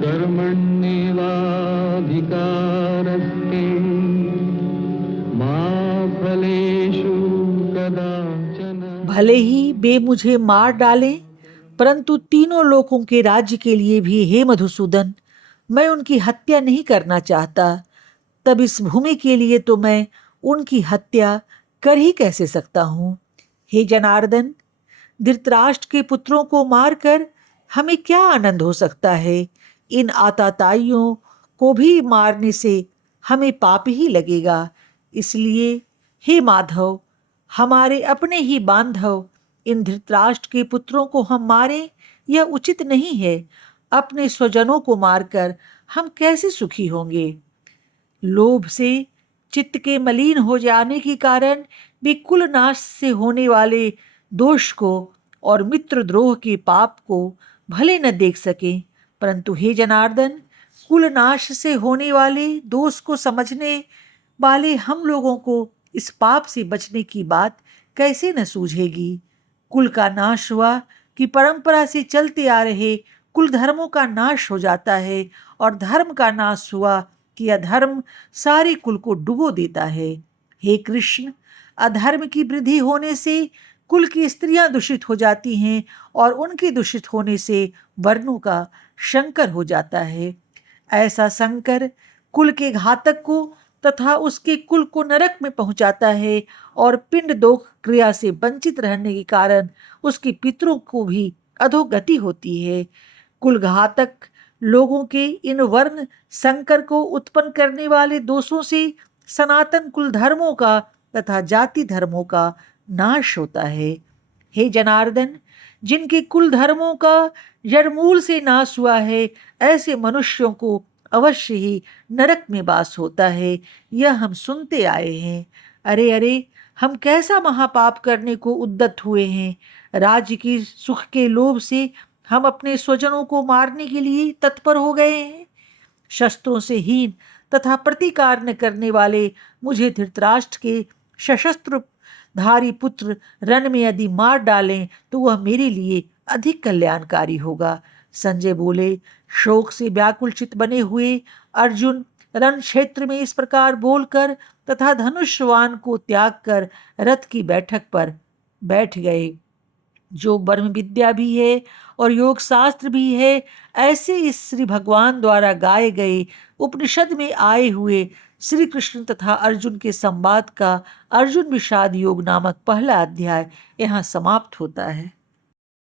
कर्मण्येवाधिकारस्ते मा फलेषु कदाचन। भले ही वे मुझे मार डालें, परंतु तीनों लोकों के राज्य के लिए भी हे मधुसूदन, मैं उनकी हत्या नहीं करना चाहता। तब इस भूमि के लिए तो मैं उनकी हत्या कर ही कैसे सकता हूं। हे जनार्दन, धृतराष्ट्र के पुत्रों को मारकर हमें क्या आनंद हो सकता है। इन आताताइयों को भी मारने से हमें पाप ही लगेगा। इसलिए हे माधव, हमारे अपने ही बांधव इन धृतराष्ट्र के पुत्रों को हम मारें, यह उचित नहीं है। अपने स्वजनों को मारकर हम कैसे सुखी होंगे। लोभ से चित्त के मलिन हो जाने के कारण वे कुलनाश से होने वाले दोष को और मित्रद्रोह के पाप को भले न देख सकें, परंतु हे जनार्दन, कुलनाश से होने वाले दोष को समझने वाले हम लोगों को इस पाप से बचने की बात कैसे न सूझेगी। कुल का नाश हुआ कि परंपरा से चलते आ रहे कुल धर्मों का नाश हो जाता है, और धर्म का नाश हुआ कि अधर्म सारे कुल को डुबो देता है। हे कृष्ण, अधर्म की वृद्धि होने से कुल की स्त्रियां दूषित हो जाती हैं, और उनके दूषित होने से वर्णों का संकर हो जाता है। ऐसा संकर कुल के घातक को तथा उसके कुल को नरक में पहुंचाता है, और पिंड दोख क्रिया से वंचित रहने के कारण उसके पितरों को भी अधोगति होती है। कुल घातक लोगों के इन वर्ण संकर को उत्पन्न करने वाले दोषों से सनातन कुल धर्मों का तथा जाति धर्मों का नाश होता है। हे जनार्दन, जिनके कुल धर्मों का जड़मूल से नाश हुआ है, ऐसे मनुष्यों को अवश्य ही नरक में वास होता है। यह हम सुनते आए हैं। अरे अरे, हम कैसा महापाप करने को उद्यत हुए हैं। राज्य की सुख के लोभ से हम अपने स्वजनों को मारने के लिए तत्पर हो गए हैं। शस्त्रों से हीन तथा प्रतिकार न करने वाले मुझे धृतराष्ट्र के सशस्त्र धारी पुत्र रण में यदि मार डालें तो वह मेरे लिए अधिक कल्याणकारी होगा। संजय बोले। शोक से व्याकुल चित बने हुए अर्जुन रण क्षेत्र में इस प्रकार बोलकर तथा धनुष्यवान को त्याग कर रथ की बैठक पर बैठ गए। जो ब्रह्म विद्या भी है और योग शास्त्र भी है, ऐसे इस श्री भगवान द्वारा गाए गए उपनिषद में आए हुए श्री कृष्ण तथा अर्जुन के संवाद का अर्जुन विषाद योग नामक पहला अध्याय यहाँ समाप्त होता है।